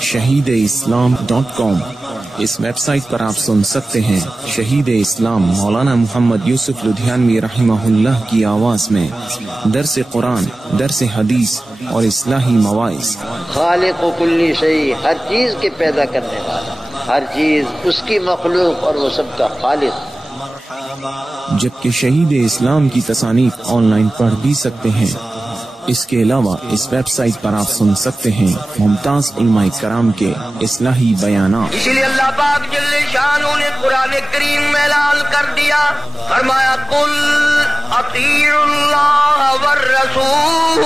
shahideislam.com اس web site پر آپ سن سکتے ہیں شہید اسلام مولانا محمد یوسف لدھیانوی رحمہ اللہ کی آواز میں درس قرآن، درس حدیث اور اصلاحی مواعظ۔ خالق و کلی شیء، ہر چیز کے پیدا کرنے والا، ہر چیز اس کی مخلوق اور وہ سب کا خالق۔ جبکہ شہید اسلام کی تصانیف آن لائن پڑھ بھی سکتے ہیں۔ اس کے علاوہ اس ویب سائٹ پر آپ سن سکتے ہیں ممتاز علماء کرام کے اصلاحی بیانات۔ اسی لیے اللہ پاک جل شانہ نے قرآن کریم میں اعلان کر دیا، فرمایا قل اطیعوا اللہ والرسول۔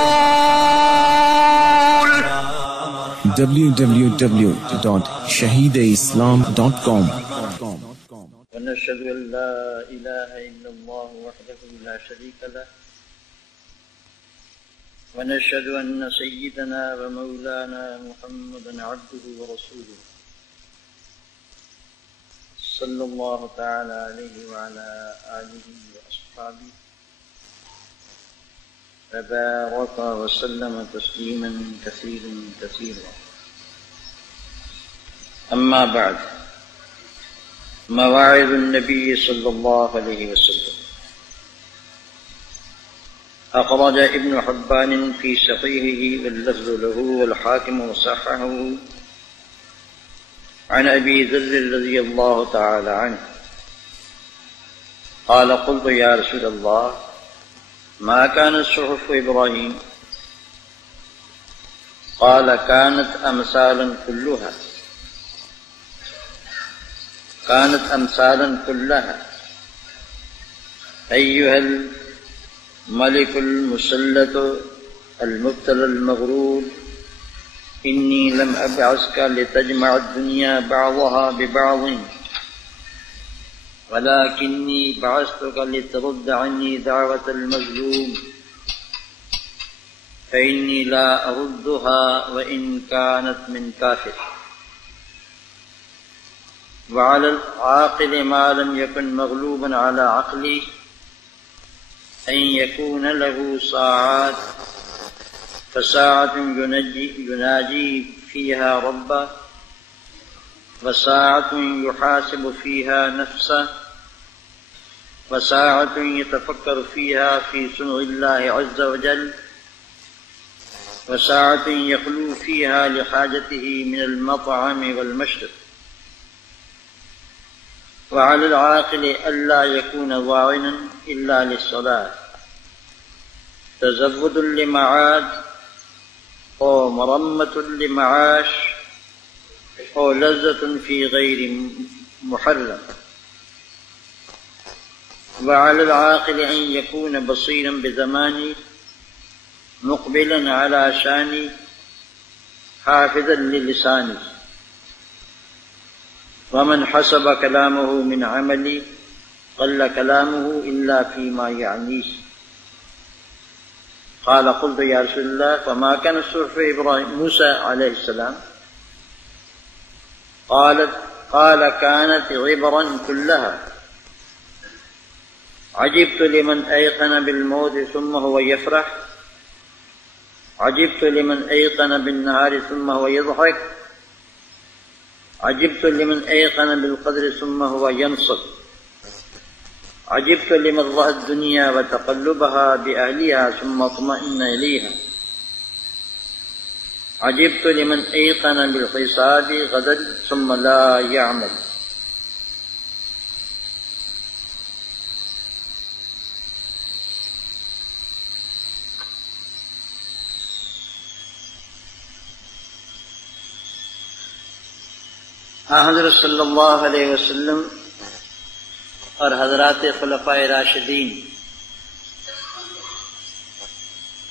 www.shahideislam.com ونشهد ان لا اله الا الله وحده لا شريك له ونشهد أن سيدنا ومولانا محمدا عبده ورسوله صلى الله تعالى عليه وعلى آله وأصحابه وبارك وسلم تسليما كثيرا كثيرا. أما بعد، مواعظ النبي صلى الله عليه وسلم. أخرج ابن حبان في صحيحه واللفظ له والحاكم وصححه عن أبي ذر رضي الله تعالى عنه قال قلت يا رسول الله ما كانت صحف إبراهيم؟ قال كانت أمثالا كلها أيها الملك المسلط المبتلى المغرور إني لم أبعثك لتجمع الدنيا بعضها ببعض ولكني بعثتك لترد عني دعوة المظلوم فإني لا أردها وإن كانت من كافر. وعلى العاقل ما لم يكن مغلوبا على عقله أن يكون له ساعات، فساعة يناجي فيها ربه، وساعة يحاسب فيها نفسه، وساعة يتفكر فيها في صنع الله عز وجل، وساعة يخلو فيها لحاجته من المطعم والمشرب. وعلى العاقل ألا يكون ضاعنا إلا للصلاة، تزود لمعاد أو مرمة لمعاش أو لذة في غير محرم. وعلى العاقل أن يكون بصيرا بزمانه، مقبلا على شانه، حافظا للسانه. ومن حسب كلامه من عملي قل كلامه إلا فيما يعنيه. قال قلت يا رسول الله فما كان صحف إبراهيم موسى عليه السلام؟ قال كانت عبرا كلها. عجبت لمن أيقن بالموت ثم هو يفرح، عجبت لمن أيقن بالنهار ثم هو يضحك، عجبت لمن أيقن بالقدر ثم هو ينصب، عجبت لمن رأى الدنيا وتقلبها بأهلها ثم اطمئن إليها، عجبت لمن أيقن بالحساب غدا ثم لا يعمل. حضرت صلی اللہ علیہ وسلم اور حضرات خلفائے راشدین،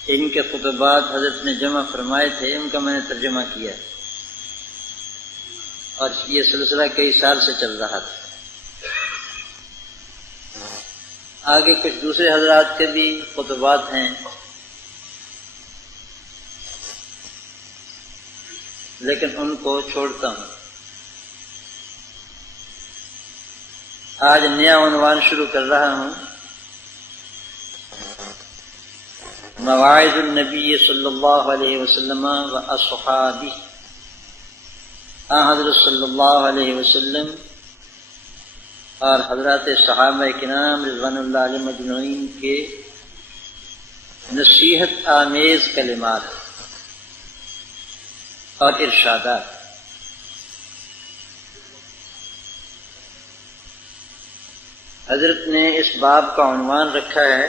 ان کے خطبات حضرت نے جمع فرمائے تھے، ان کا میں نے ترجمہ کیا اور یہ سلسلہ کئی سال سے چل رہا تھا۔ آگے کچھ دوسرے حضرات کے بھی خطبات ہیں، لیکن ان کو چھوڑتا ہوں۔ آج نیا عنوان شروع کر رہا ہوں، مواعظ النبی صلی اللہ علیہ وسلم و اصحابہ، حضرت صلی اللہ علیہ وسلم اور حضرات صحابہ کرام رضوان اللہ علیہ مجمعین کے نصیحت آمیز کلمات اور ارشادات۔ حضرت نے اس باب کا عنوان رکھا ہے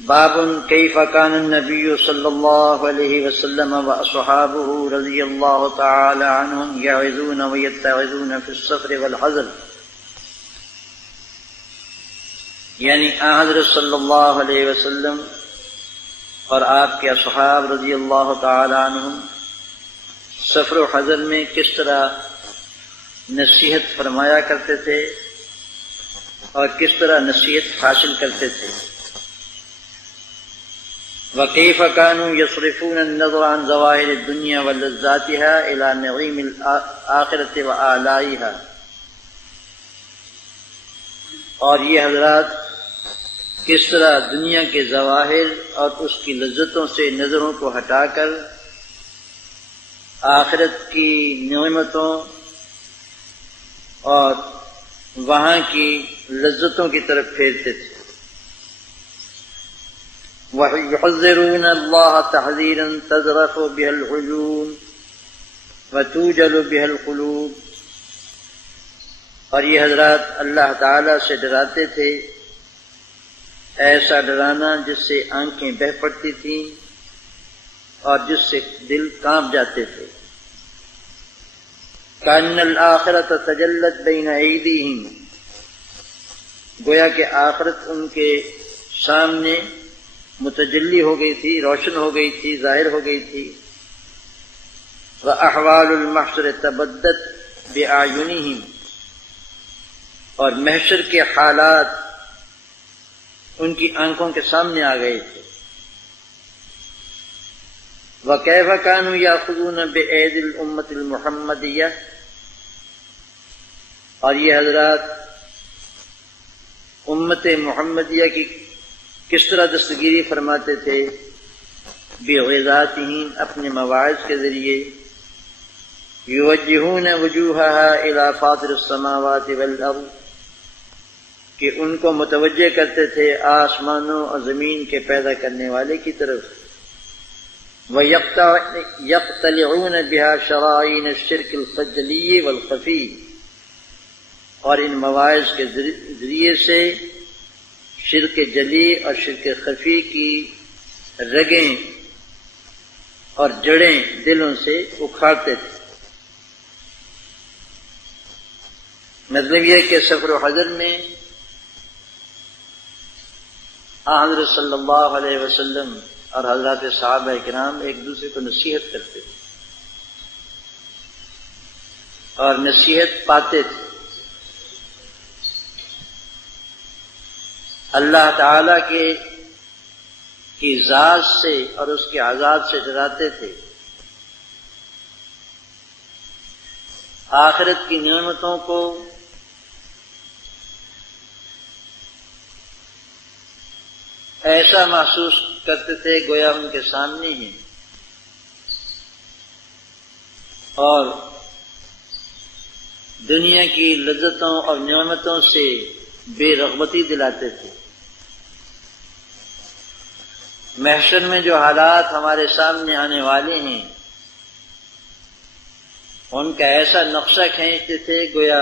باب کیف کان النبی صلی اللہ علیہ وسلم واصحابہ رضی اللہ تعالی عنہم یعظون ویتعظون فی السفر والحضر، یعنی حضرت صلی اللہ علیہ وسلم اور آپ کے اصحاب رضی اللہ تعالی عنہم سفر و حضر میں کس طرح نصیحت فرمایا کرتے تھے اور کس طرح نصیحت حاصل کرتے تھے۔ وَكَيْفَ كَانُوا يَصْرِفُونَ النَّظْرَ عَنْ ظَوَاهِرِ الدُّنْيَا وَلَذَّاتِهَا إِلَى نَعِيمِ الْآخِرَةِ وَآلَائِهَا، اور یہ حضرات کس طرح دنیا کے ظواہر اور اس کی لذتوں سے نظروں کو ہٹا کر آخرت کی نعمتوں اور وہاں کی لذتوں کی طرف پھیرتے تھے۔ وَيُحَذِّرُونَ اللَّهَ تَحْذِيرًا تَذْرَفُ بِهَا الْعُيُونُ وَتُوجَلُ بِهَا الْقُلُوبُ، اور یہ حضرات اللہ تعالی سے ڈراتے تھے ایسا ڈرانا جس سے آنکھیں بہہ پڑتی تھیں اور جس سے دل کانپ جاتے تھے۔ کأن الآخرۃ تجلت بین ایدیہم، گویا کہ آخرت ان کے سامنے متجلی ہو گئی تھی، روشن ہو گئی تھی، ظاہر ہو گئی تھی۔ وأحوال المحشر تبدت بأعینہم، اور محشر کے حالات ان کی آنکھوں کے سامنے آ گئے تھے۔ وَكَيْفَ كَانُوا يَأْخُذُونَ بِأَيْدِي الْأُمَّةِ الْمُحَمَّدِيَّةِ، اور یہ حضرات امت محمدیہ کی کس طرح دستگیری فرماتے تھے، بِغِذَاتِهِمْ، اپنے مواعظ کے ذریعے، يُوَجِّهُونَ وُجُوهَهَا إِلَى فَاطِرِ السَّمَاوَاتِ وَالْأَرْضِ، کہ ان کو متوجہ کرتے تھے آسمانوں اور زمین کے پیدا کرنے والے کی طرف۔ وَيَقْتَلِعُونَ بِهَا شَرَائِنَ الشِّرْكِ الْخَجَلِيِّ وَالْخَفِيِّ، اور ان مواعظ کے ذریعے سے شرک جلی اور شرک خفی کی رگیں اور جڑیں دلوں سے اکھاڑتے تھے۔ مطلب یہ کہ سفر و حضر میں حضرت صلی اللہ علیہ وسلم اور حضرات صحابہ کرام ایک دوسرے کو نصیحت کرتے تھے اور نصیحت پاتے تھے۔ اللہ تعالی کی ذات سے اور اس کے عذاب سے ڈراتے تھے، آخرت کی نعمتوں کو ایسا محسوس کرتے تھے گویا ان کے سامنے ہیں، اور دنیا کی لذتوں اور نعمتوں سے بے رغبتی دلاتے تھے۔ محشر میں جو حالات ہمارے سامنے آنے والے ہیں ان کا ایسا نقشہ کھینچتے تھے گویا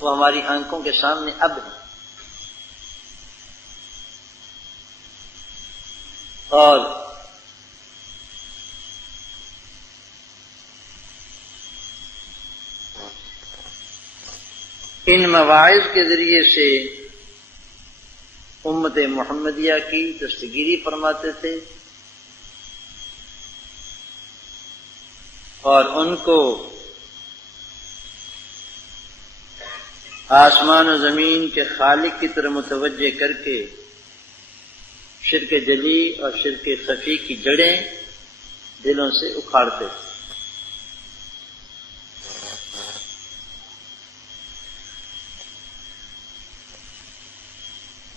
وہ ہماری آنکھوں کے سامنے اب ہے، اور ان مواعظ کے ذریعے سے امت محمدیہ کی دستگیری فرماتے تھے اور ان کو آسمان و زمین کے خالق کی طرف متوجہ کر کے شرک جلی اور شرک خفی کی جڑیں دلوں سے اکھاڑتے تھے۔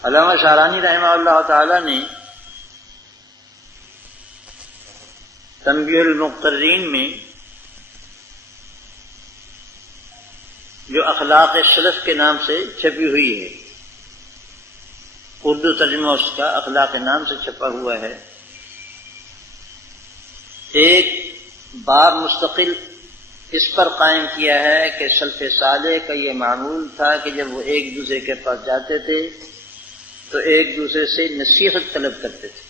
علامہ شعرانی رحمہ اللہ تعالی نے تنبیہ المقترین میں جو اخلاق سلف کے نام سے چھپی ہوئی ہے، اردو ترجمہ اس کا اخلاق نام سے چھپا ہوا ہے، ایک باب مستقل اس پر قائم کیا ہے کہ سلف صالح کا یہ معمول تھا کہ جب وہ ایک دوسرے کے پاس جاتے تھے تو ایک دوسرے سے نصیحت طلب کرتے تھے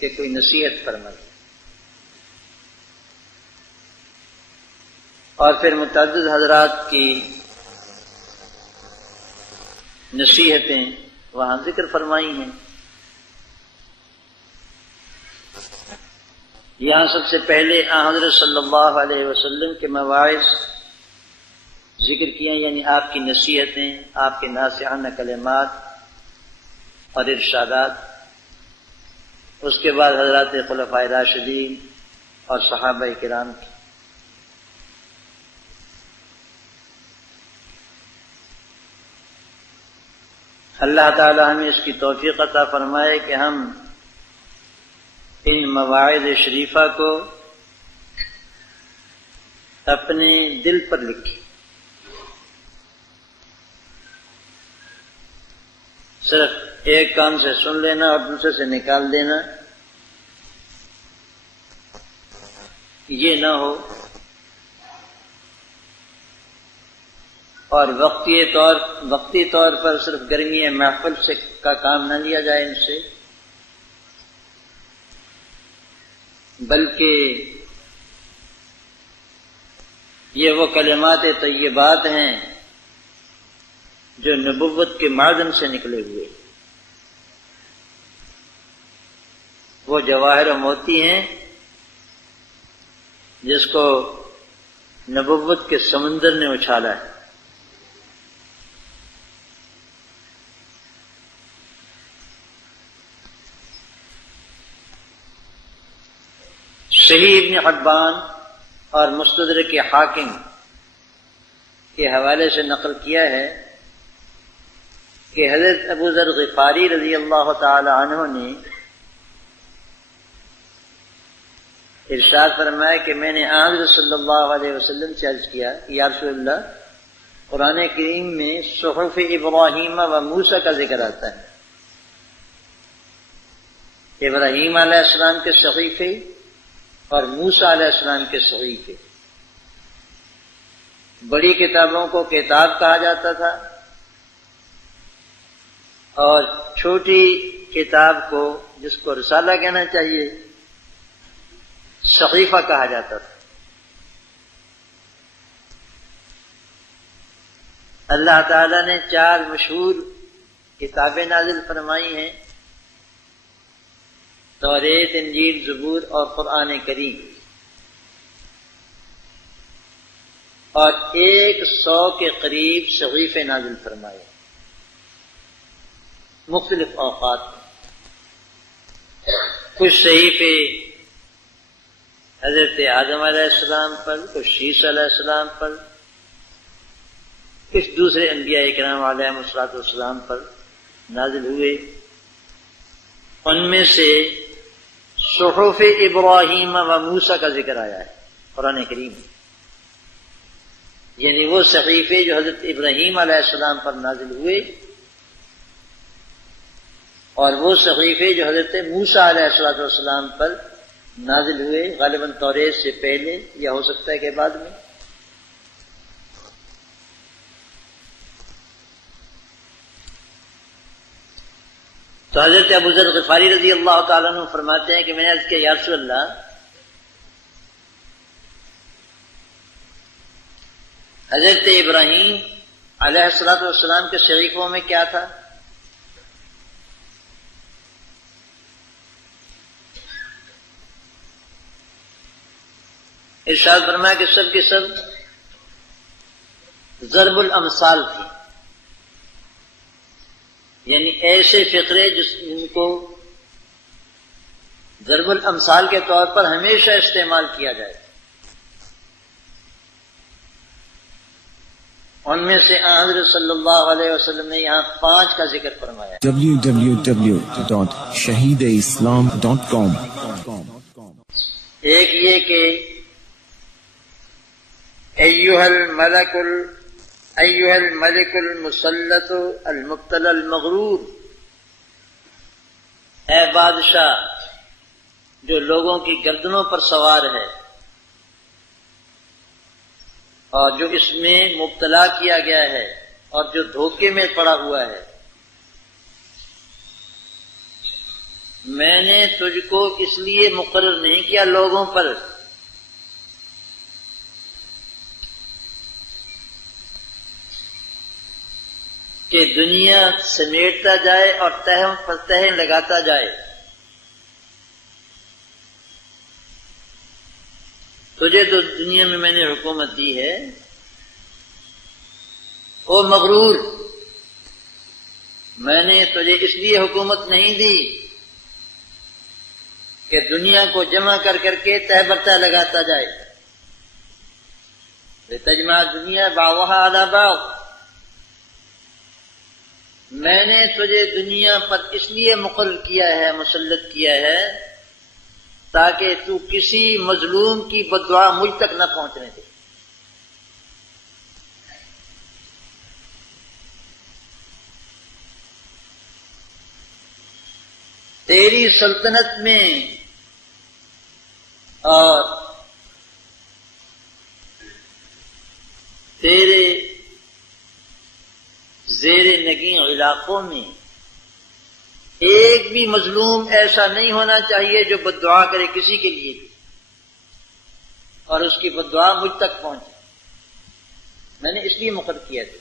کہ کوئی نصیحت فرمائے، اور پھر متعدد حضرات کی نصیحتیں وہاں ذکر فرمائی ہیں۔ یہاں سب سے پہلے حضرت صلی اللہ علیہ وسلم کے مواعظ ذکر کیے، یعنی آپ کی نصیحتیں، آپ کے ناصحانہ کلمات اور ارشادات۔ اس کے بعد حضرات خلفائے راشدین اور صحابہ کرام کی۔ اللہ تعالی ہمیں اس کی توفیق عطا فرمائے کہ ہم ان مواعظ شریفہ کو اپنے دل پر لکھیں، صرف ایک کان سے سن لینا اور دوسرے سے نکال دینا یہ نہ ہو، اور وقتی طور پر صرف گرمی محفل سے کا کام نہ لیا جائے ان سے، بلکہ یہ وہ کلمات طیبات ہیں جو نبوت کے معدن سے نکلے ہوئے، وہ جواہر موتی ہیں جس کو نبوت کے سمندر نے اچھالا ہے۔ صحیح ابن حبان اور مستدرک حاکم کے حوالے سے نقل کیا ہے کہ حضرت ابو ذر غفاری رضی اللہ تعالی عنہ نے ارشاد فرمایا کہ میں نے حضرت صلی اللہ علیہ وسلم سے عرض کیا کہ یا رسول اللہ، قرآن کریم میں صحف ابراہیم و موسیٰ کا ذکر آتا ہے، ابراہیم علیہ السلام کے صحیفے اور موسیٰ علیہ السلام کے صحیفے۔ بڑی کتابوں کو کتاب کہا جاتا تھا اور چھوٹی کتاب کو، جس کو رسالہ کہنا چاہیے، صحیفہ کہا جاتا تھا۔ اللہ تعالی نے 4 مشہور کتابیں نازل فرمائی ہیں، توریت، انجیل، زبور اور قرآن کریم، اور 100 کے قریب صحیفے نازل فرمائے مختلف اوقات میں۔ کچھ صحیفے حضرت آدم علیہ السلام پر، کچھ عیسیٰ علیہ السلام پر، کچھ دوسرے انبیاء کرام علیہ السلام پر نازل ہوئے۔ ان میں سے صحف ابراہیم و موسیٰ کا ذکر آیا ہے قرآن کریم میں، یعنی وہ صحیفے جو حضرت ابراہیم علیہ السلام پر نازل ہوئے، اور وہ صحیفے جو حضرت موسیٰ علیہ السلام پر نازل ہوئے، غالباً توریت سے پہلے یا ہو سکتا ہے کہ بعد میں۔ تو حضرت ابو ذر غفاری رضی اللہ تعالیٰ عنہ فرماتے ہیں کہ میں نے عرض کیا یا رسول اللہ، حضرت ابراہیم علیہ السلام کے صحیفوں میں کیا تھا؟ ارشاد فرمایا کہ سب کے سب ضرب الامثال تھی، یعنی ایسے فقرے جن کو ضرب الامثال کے طور پر ہمیشہ استعمال کیا جائے۔ ان میں سے حضرت صلی اللہ علیہ وسلم نے یہاں 5 کا ذکر فرمایا۔ www.shahideislam.com ایک یہ کہ ایھا الملک المسلط المبتلی المغرور، اے بادشاہ جو لوگوں کی گردنوں پر سوار ہے اور جو اس میں مبتلا کیا گیا ہے اور جو دھوکے میں پڑا ہوا ہے، میں نے تجھ کو اس لیے مقرر نہیں کیا لوگوں پر کہ دنیا سمیٹتا جائے اور تہم پر تہم لگاتا جائے، تجھے تو دنیا میں نے حکومت دی ہے، او مغرور، میں نے تجھے اس لیے حکومت نہیں دی کہ دنیا کو جمع کر کر کے تہ برتہ لگاتا جائے، لتجمع دنیا بعضها علی بعض، میں نے تجھے دنیا پر اس لیے مقرر کیا ہے، مسلط کیا ہے، تاکہ تو کسی مظلوم کی بددعا مجھ تک نہ پہنچنے دے۔ تیری سلطنت میں اور تیرے زیر نگین علاقوں میں ایک بھی مظلوم ایسا نہیں ہونا چاہیے جو بددعا کرے کسی کے لیے اور اس کی بددعا مجھ تک پہنچے۔ میں نے اس لیے مقرر کیا تھا۔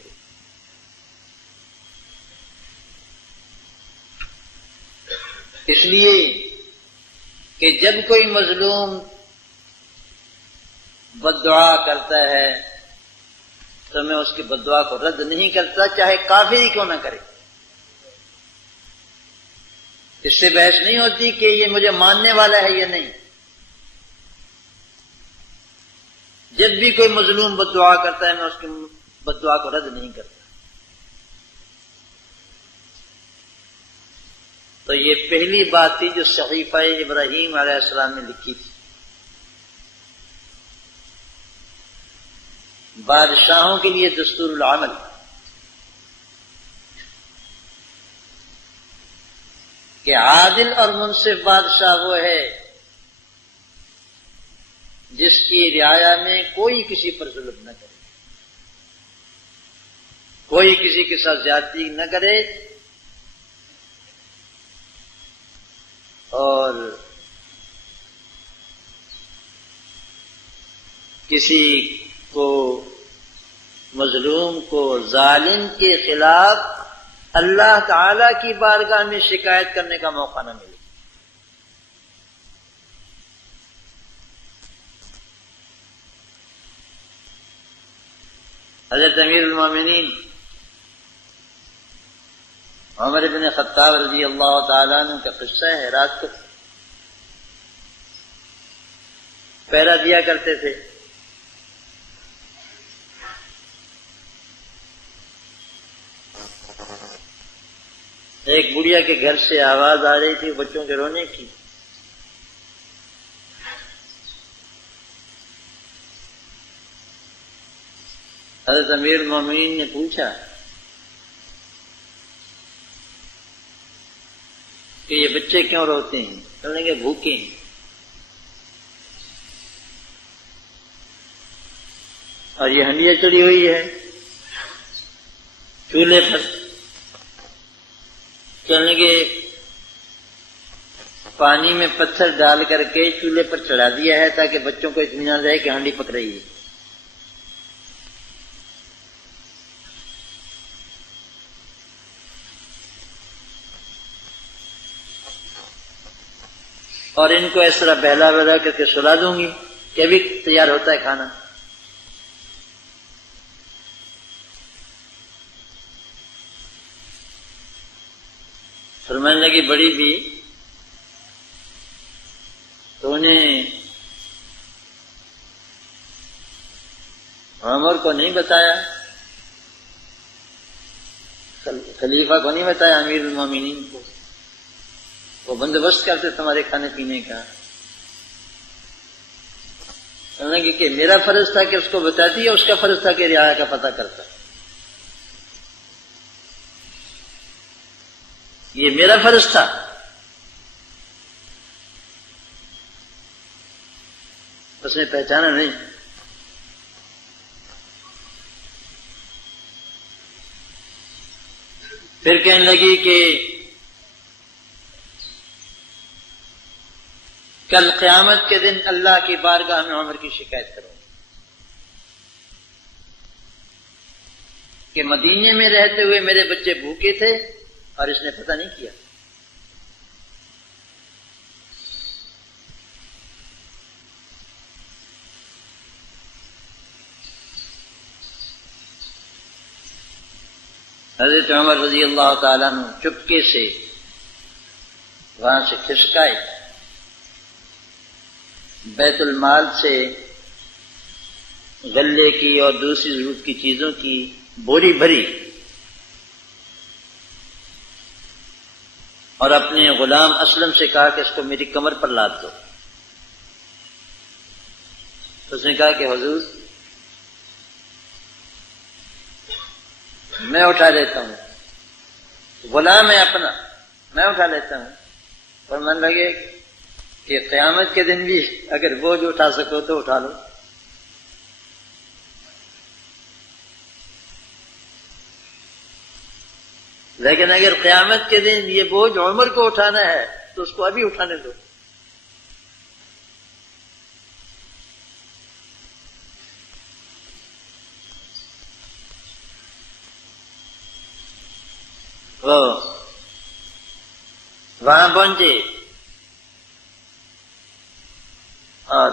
اس لیے کہ جب کوئی مظلوم بددعا کرتا ہے تو میں اس کی بددعا کو رد نہیں کرتا، چاہے کافر ہی کیوں نہ کرے۔ اس سے بحث نہیں ہوتی کہ یہ مجھے ماننے والا ہے یا نہیں۔ جب بھی کوئی مظلوم بددعا کرتا ہے میں اس کی بددعا کو رد نہیں کرتا۔ تو یہ پہلی بات تھی جو صحیفہ ابراہیم علیہ السلام نے لکھی تھی۔ بادشاہوں کے لیے دستور العمل، کہ عادل اور منصف بادشاہ وہ ہے جس کی رعایا میں کوئی کسی پر ظلم نہ کرے، کوئی کسی کے ساتھ زیادتی نہ کرے، اور کسی کو مظلوم کو ظالم کے خلاف اللہ تعالی کی بارگاہ میں شکایت کرنے کا موقع نہ ملے۔ حضرت امیر المومنین عمر بن خطاب رضی اللہ تعالیٰ عنہ کا قصہ ہے، رات کو پہرا دیا کرتے تھے۔ ایک بڑھیا کے گھر سے آواز آ رہی تھی بچوں کے رونے کی۔ حضرت امیر المومنین نے پوچھا کہ یہ بچے کیوں روتے ہیں؟ کہنے لگے بھوکے ہیں۔ اور یہ ہنڈیا چڑھی ہوئی ہے چولہے پر، کہنے لگے پانی میں پتھر ڈال کر کے چولہے پر چڑھا دیا ہے تاکہ بچوں کو اطمینان رہے کہ ہانڈی پک رہی ہے۔ اور ان کو اس طرح بہلا بہلا کر کے سلا دوں گی کہ ابھی تیار ہوتا ہے کھانا۔ فرمانے لگی بڑی بھی تو انہیں عمر کو نہیں بتایا خلیفہ کو نہیں بتایا امیر المومنین کو، وہ بندوبست کرتے تمہارے کھانے پینے کا؟ کہ میرا فرض تھا کہ اس کو بتاتی ہے، اس کا فرض تھا کہ رعایا کا پتہ کرتا. یہ میرا فرض تھا. اس نے پہچانا نہیں. پھر کہنے لگی کہ کل قیامت کے دن اللہ کی بارگاہ میں عمر کی شکایت کرو کہ مدینے میں رہتے ہوئے میرے بچے بھوکے تھے اور اس نے پتہ نہیں کیا. حضرت عمر رضی اللہ تعالیٰ عنہ چپکے سے وہاں سے کھسکائے، بیت المال سے غلے کی اور دوسری ضرورت کی چیزوں کی بوری بھری اور اپنے غلام اسلم سے کہا کہ اس کو میری کمر پر لاد دو. اس نے کہا کہ حضور میں اٹھا لیتا ہوں، غلام ہے اپنا، میں اٹھا لیتا ہوں. اور من لگے کہ قیامت کے دن بھی اگر بوجھ اٹھا سکو تو اٹھا لو. لیکن اگر قیامت کے دن یہ بوجھ عمر کو اٹھانا ہے تو اس کو ابھی اٹھانے دو. وہاں پہنچے اور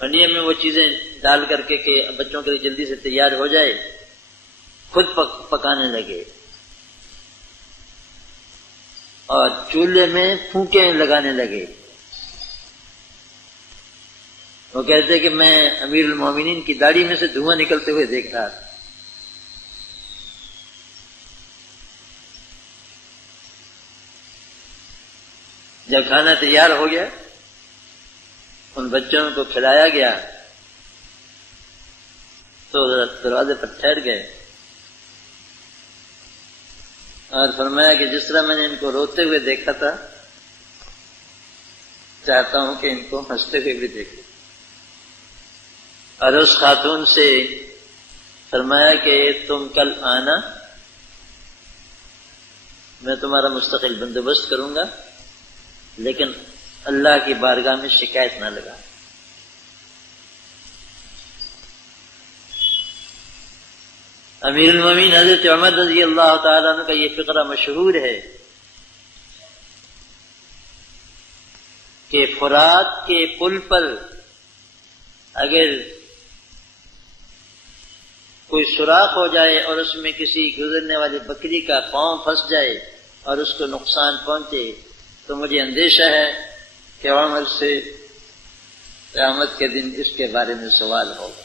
پنیر میں وہ چیزیں ڈال کر کے کہ بچوں کے لیے جلدی سے تیار ہو جائے، خود پکانے لگے اور چولہے میں پھونکے لگانے لگے. وہ کہتے کہ میں امیر المومنین کی داڑھی میں سے دھواں نکلتے ہوئے دیکھ رہا تھا. جب کھانا تیار ہو گیا، ان بچوں کو کھلایا گیا تو دروازے پر ٹھہر گئے اور فرمایا کہ جس طرح میں نے ان کو روتے ہوئے دیکھا تھا چاہتا ہوں کہ ان کو ہنستے ہوئے بھی دیکھوں. اور اس خاتون سے فرمایا کہ تم کل آنا، میں تمہارا مستقل بندوبست کروں گا، لیکن اللہ کی بارگاہ میں شکایت نہ لگا. امیر المومنین حضرت عمر رضی اللہ تعالیٰ عنہ کا یہ فقرہ مشہور ہے کہ فرات کے پل پر اگر کوئی سوراخ ہو جائے اور اس میں کسی گزرنے والی بکری کا پاؤں پھنس جائے اور اس کو نقصان پہنچے تو مجھے اندیشہ ہے کہ عمر سے قیامت کے دن اس کے بارے میں سوال ہوگا.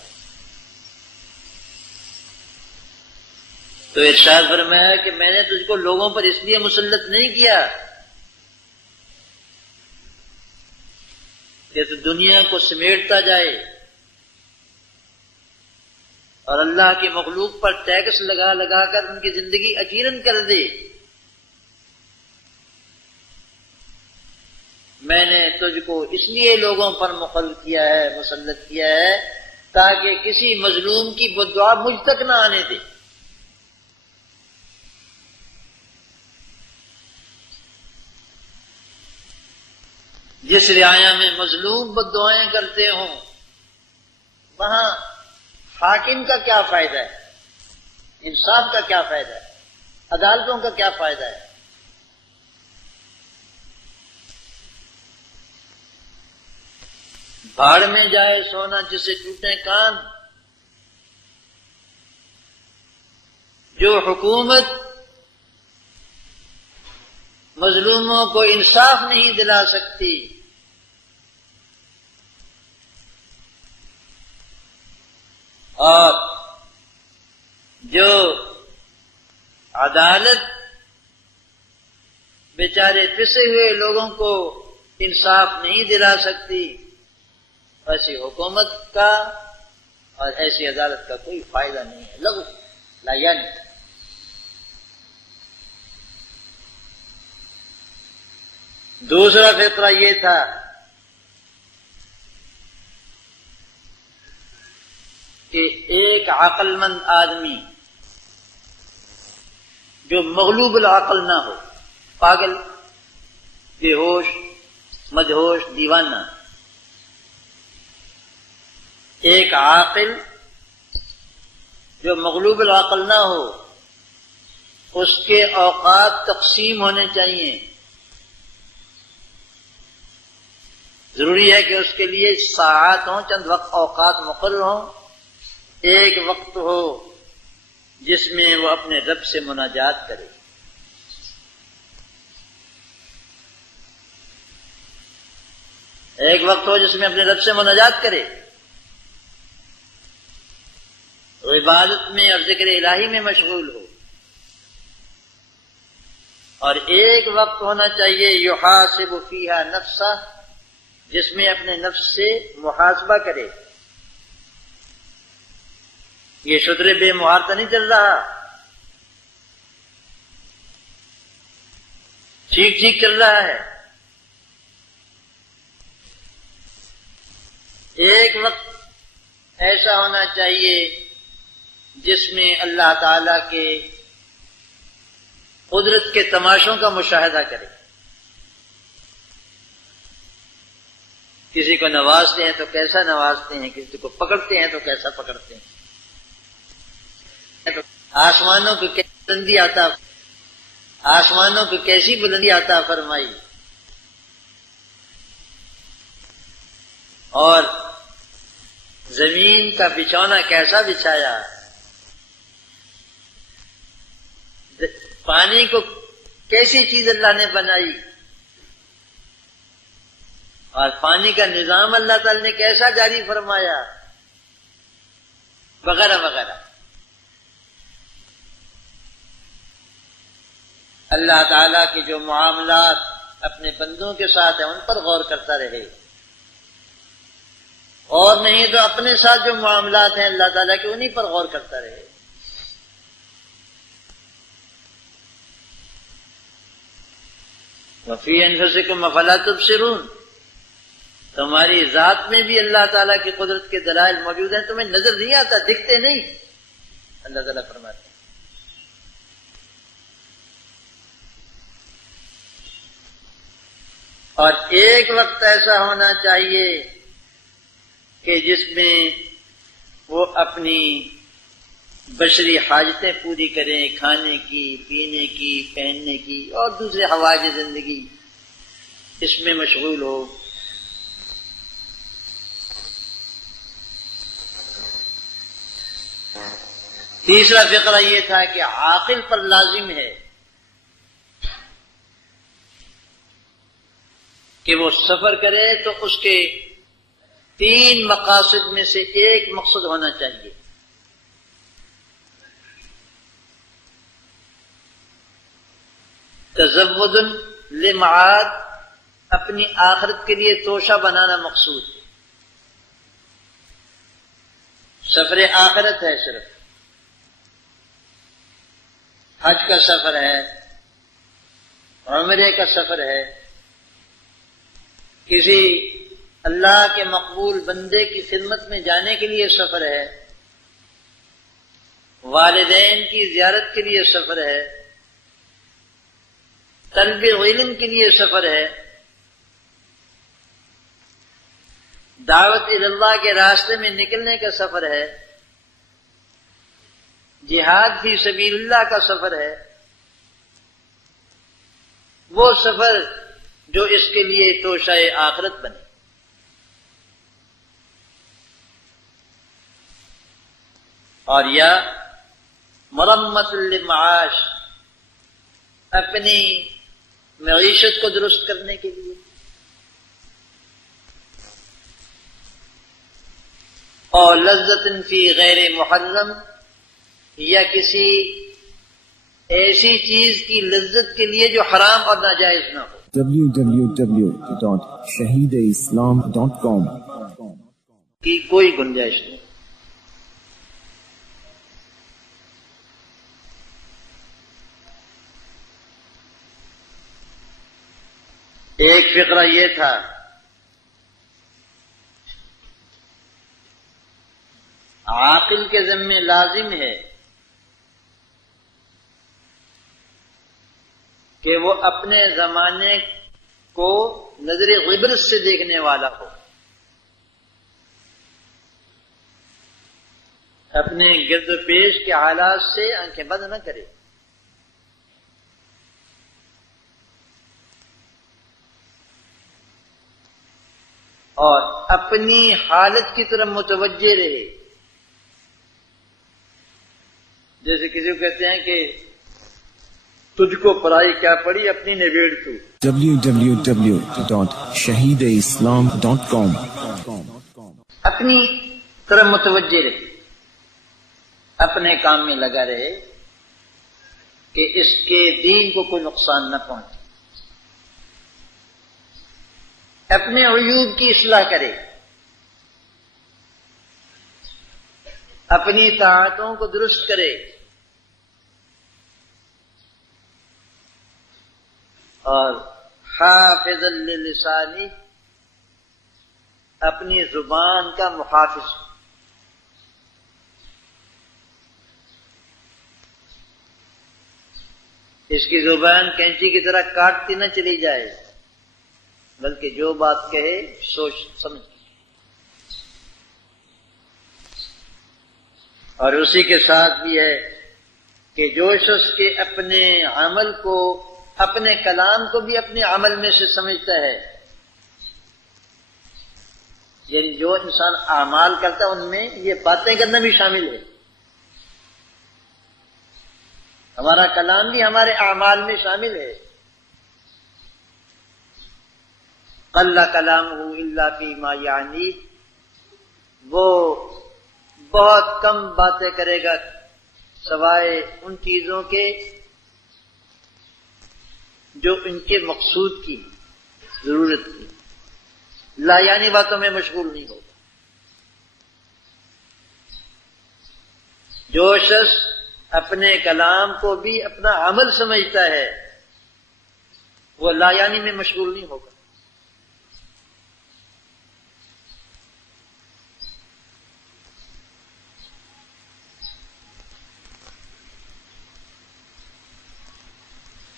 تو ارشاد فرمایا کہ میں نے تجھ کو لوگوں پر اس لیے مسلط نہیں کیا کہ تو دنیا کو سمیٹتا جائے اور اللہ کی مخلوق پر ٹیکس لگا لگا کر ان کی زندگی اجیرن کر دے. میں نے تجھ کو اس لیے لوگوں پر مقرر کیا ہے، مسلط کیا ہے، تاکہ کسی مظلوم کی بددعا مجھ تک نہ آنے دے. جس رعایا میں مظلوم بددعائیں کرتے ہوں وہاں حاکم کا کیا فائدہ ہے، انصاف کا کیا فائدہ ہے، عدالتوں کا کیا فائدہ ہے. بھاڑ میں جائے سونا جسے ٹوٹے کان. جو حکومت مظلوموں کو انصاف نہیں دلا سکتی، اور جو عدالت بیچارے پسے ہوئے لوگوں کو انصاف نہیں دلا سکتی، ایسی حکومت کا اور ایسی عدالت کا کوئی فائدہ نہیں ہے، لغو لا یعنی۔ دوسرا فقرہ یہ تھا کہ ایک عقل مند آدمی جو مغلوب العقل نہ ہو، پاگل، بے ہوش، مدہوش، دیوانہ، ایک عاقل جو مغلوب العقل نہ ہو، اس کے اوقات تقسیم ہونے چاہیے۔ ضروری ہے کہ اس کے لیے ساعات ہوں، چند وقت اوقات مقرر ہوں، ایک وقت ہو جس میں وہ اپنے رب سے مناجات کرے۔ ایک وقت ہو جس میں اپنے رب سے مناجات کرے، عبادت میں اور ذکر الہی میں مشغول ہو، اور ایک وقت ہونا چاہیے یحاسب فیہا نفسہ، جس میں اپنے نفس سے محاسبہ کرے۔ یہ شتر بے مہار تو نہیں چل رہا، ٹھیک ٹھیک چل رہا ہے۔ ایک وقت ایسا ہونا چاہیے جس میں اللہ تعالی کے قدرت کے تماشوں کا مشاہدہ کرے۔ کسی کو نوازتے ہیں تو کیسا نوازتے ہیں، کسی کو پکڑتے ہیں تو کیسا پکڑتے ہیں، آسمانوں کو کیسی بلندی عطا، آسمانوں کو کیسی بلندی عطا فرمائی، اور زمین کا بچھونا کیسا بچھایا، پانی کو کیسی چیز اللہ نے بنائی، اور پانی کا نظام اللہ تعالی نے کیسا جاری فرمایا، وغیرہ وغیرہ۔ اللہ تعالیٰ کے جو معاملات اپنے بندوں کے ساتھ ہیں ان پر غور کرتا رہے، اور نہیں تو اپنے ساتھ جو معاملات ہیں اللہ تعالیٰ کے انہی پر غور کرتا رہے۔ وَفِي أَنفُسِكُمْ أَفَلَا تُبْصِرُونَ، تمہاری ذات میں بھی اللہ تعالیٰ کی قدرت کے دلائل موجود ہیں، تمہیں نظر نہیں آتا، دکھتے نہیں، اللہ تعالیٰ فرماتے ہیں۔ اور ایک وقت ایسا ہونا چاہیے کہ جس میں وہ اپنی بشری حاجتیں پوری کریں، کھانے کی، پینے کی، پہننے کی اور دوسرے حوائج زندگی، اس میں مشغول ہو۔ تیسرا فقرہ یہ تھا کہ عاقل پر لازم ہے کہ وہ سفر کرے تو اس کے 3 مقاصد میں سے ایک مقصد ہونا چاہیے۔ تزود لمعاد، اپنی آخرت کے لیے توشہ بنانا مقصود ہے، سفر آخرت ہے، صرف حج کا سفر ہے، عمرے کا سفر ہے، کسی اللہ کے مقبول بندے کی خدمت میں جانے کے لیے سفر ہے، والدین کی زیارت کے لیے سفر ہے، طلب علم کے لیے سفر ہے، دعوت اللہ کے راستے میں نکلنے کا سفر ہے، جہاد فی سبیل اللہ کا سفر ہے، وہ سفر جو اس کے لیے توشہ آخرت بنے۔ اور یا مرمت للمعاش، اپنی معیشت کو درست کرنے کے لیے، اور لذت فی غیر محرم، یا کسی ایسی چیز کی لذت کے لیے جو حرام اور ناجائز نہ ہو۔ www.shahideislam.com کی کوئی گنجائش نہیں۔ ایک فقرہ یہ تھا عاقل کے ذمہ لازم ہے کہ وہ اپنے زمانے کو نظر غبرت سے دیکھنے والا ہو، اپنے گرد و پیش کے حالات سے آنکھیں بند نہ کرے، اور اپنی حالت کی طرف متوجہ رہے۔ جیسے کسی کو کہتے ہیں کہ تجھ کو پرائی کیا پڑی، اپنی نبیڑ تو۔ www.shahideislam.com اپنی طرف متوجہ رہے، اپنے کام میں لگا رہے کہ اس کے دین کو کوئی نقصان نہ پہنچے، اپنے عیوب کی اصلاح کرے، اپنی طاعتوں کو درست کرے، اور حافظ للسانی، اپنی زبان کا محافظ، اس کی زبان کینچی کی طرح کاٹتی نہ چلی جائے، بلکہ جو بات کہے سوچ سمجھ، اور اسی کے ساتھ بھی ہے کہ جو شخص کے اپنے عمل کو، اپنے کلام کو بھی اپنے عمل میں سے سمجھتا ہے، یعنی جو انسان اعمال کرتا ہے ان میں یہ باتیں کرنا بھی شامل ہے، ہمارا کلام بھی ہمارے اعمال میں شامل ہے۔ قل کلامہ الا فیما یعنی، وہ بہت کم باتیں کرے گا سوائے ان چیزوں کے جو ان کے مقصود کی، ضرورت کی، لا یعنی باتوں میں مشغول نہیں ہوگا۔ جو شخص اپنے کلام کو بھی اپنا عمل سمجھتا ہے وہ لا یعنی میں مشغول نہیں ہوگا۔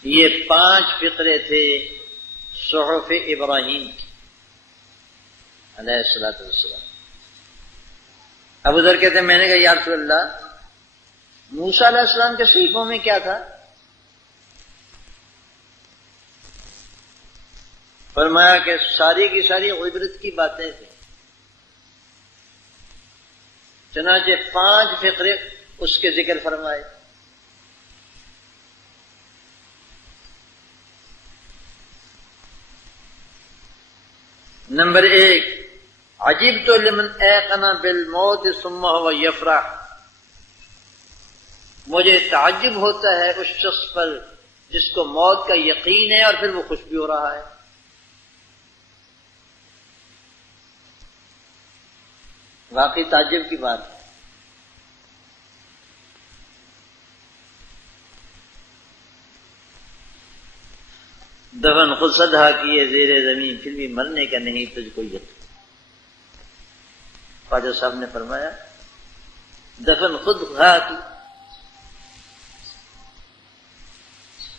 یہ 5 فقرے تھے صحف ابراہیم کی علیہ الصلوۃ والسلام۔ ابو ذر کہتے ہیں میں نے کہا یا رسول اللہ، موسیٰ علیہ السلام کے صحیفوں میں کیا تھا؟ فرمایا کہ ساری کی ساری عبرت کی باتیں تھیں، چنانچہ 5 فقرے اس کے ذکر فرمائے۔ نمبر 1، عجبت لمن ایقن بالموت ثم هو یفرح، مجھے تعجب ہوتا ہے اس شخص پر جس کو موت کا یقین ہے اور پھر وہ خوش بھی ہو رہا ہے۔ واقعی تعجب کی بات ہے۔ دفن خود صدہ کیے زیر زمین، پھر بھی مرنے کا نہیں تجھ کو یقین۔ خواجہ صاحب نے فرمایا دفن خود خواہ کی،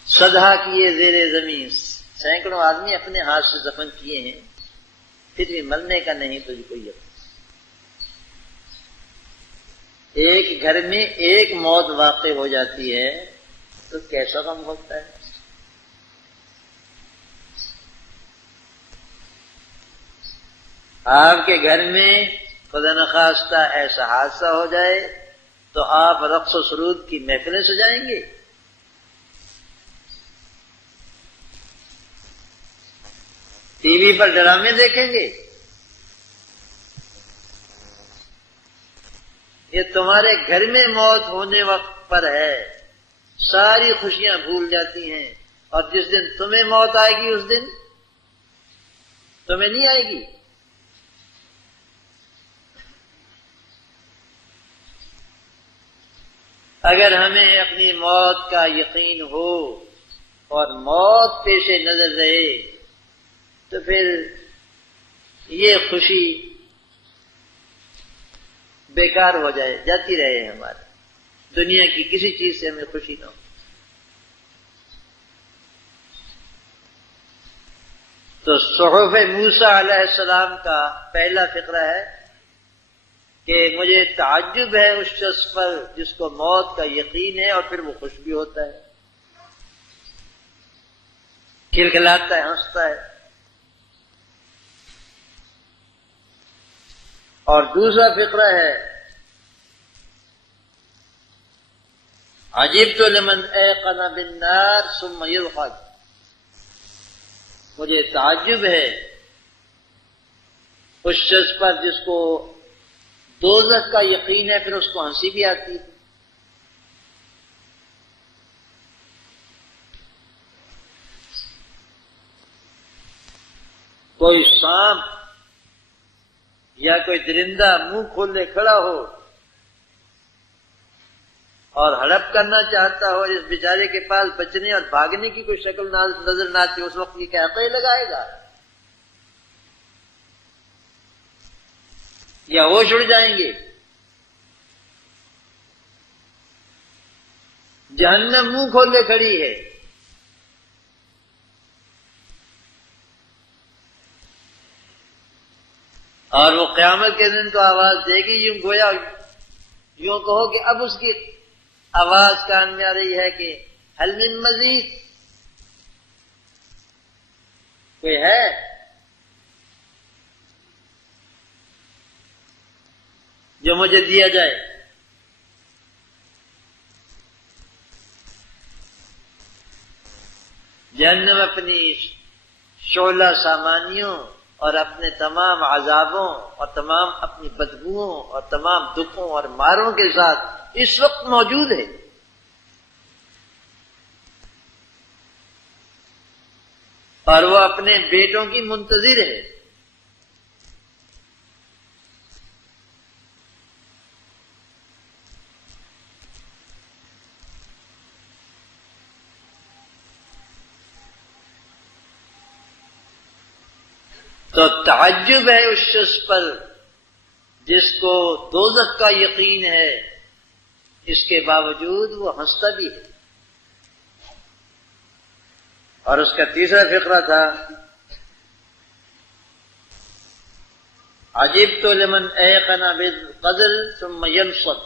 صدہ کیے زیر زمین، سینکڑوں آدمی اپنے ہاتھ سے دفن کیے ہیں، پھر بھی مرنے کا نہیں تجھ کو یقین۔ ایک گھر میں ایک موت واقع ہو جاتی ہے تو کیسا غم ہوتا ہے۔ آپ کے گھر میں خدا نخواستہ ایسا حادثہ ہو جائے تو آپ رقص و سرود کی محفلیں سجائیں گے؟ ٹی وی پر ڈرامے دیکھیں گے؟ یہ تمہارے گھر میں موت ہونے وقت پر ہے ساری خوشیاں بھول جاتی ہیں، اور جس دن تمہیں موت آئے گی اس دن تمہیں نہیں آئے گی۔ اگر ہمیں اپنی موت کا یقین ہو اور موت پیش نظر رہے تو پھر یہ خوشی بیکار ہو جائے، جاتی رہے ہمارے، دنیا کی کسی چیز سے ہمیں خوشی نہ ہو۔ تو صحف موسیٰ علیہ السلام کا پہلا فقرہ ہے کہ مجھے تعجب ہے اس شخص پر جس کو موت کا یقین ہے اور پھر وہ خوش بھی ہوتا ہے، کھلکھلاتا ہے، ہنستا ہے۔ اور دوسرا فقرہ ہے عجبت لمن ایقن بالنار ثم یضحک، مجھے تعجب ہے اس شخص پر جس کو دوزخ کا یقین ہے پھر اس کو ہنسی بھی آتی ہے۔ کوئی سانپ یا کوئی درندہ منہ کھولے کھڑا ہو اور ہڑپ کرنا چاہتا ہو، اس بیچارے کے پاس بچنے اور بھاگنے کی کوئی شکل نظر نہ آتی، اس وقت یہ کہتے لگائے گا یا ہوش اڑ جائیں گے۔ جہنم منہ کھولے کھڑی ہے، اور وہ قیامت کے دن تو آواز دے گی، یوں گویا یوں کہو کہ اب اس کی آواز کان میں آ رہی ہے کہ حل من مزید، کوئی ہے؟ جو مجھے دیا جائے۔ جہنم اپنی شعلہ سامانیوں اور اپنے تمام عذابوں اور تمام اپنی بدبوؤں اور تمام دکھوں اور ماروں کے ساتھ اس وقت موجود ہے۔ اور وہ اپنے بیٹوں کی منتظر ہے۔ تو تعجب ہے اس شخص پر جس کو دوزخ کا یقین ہے، اس کے باوجود وہ ہنستا بھی ہے۔ اور اس کا تیسرا فقرہ تھا عجبت لمن ایقن بالقدر ثم ينصت،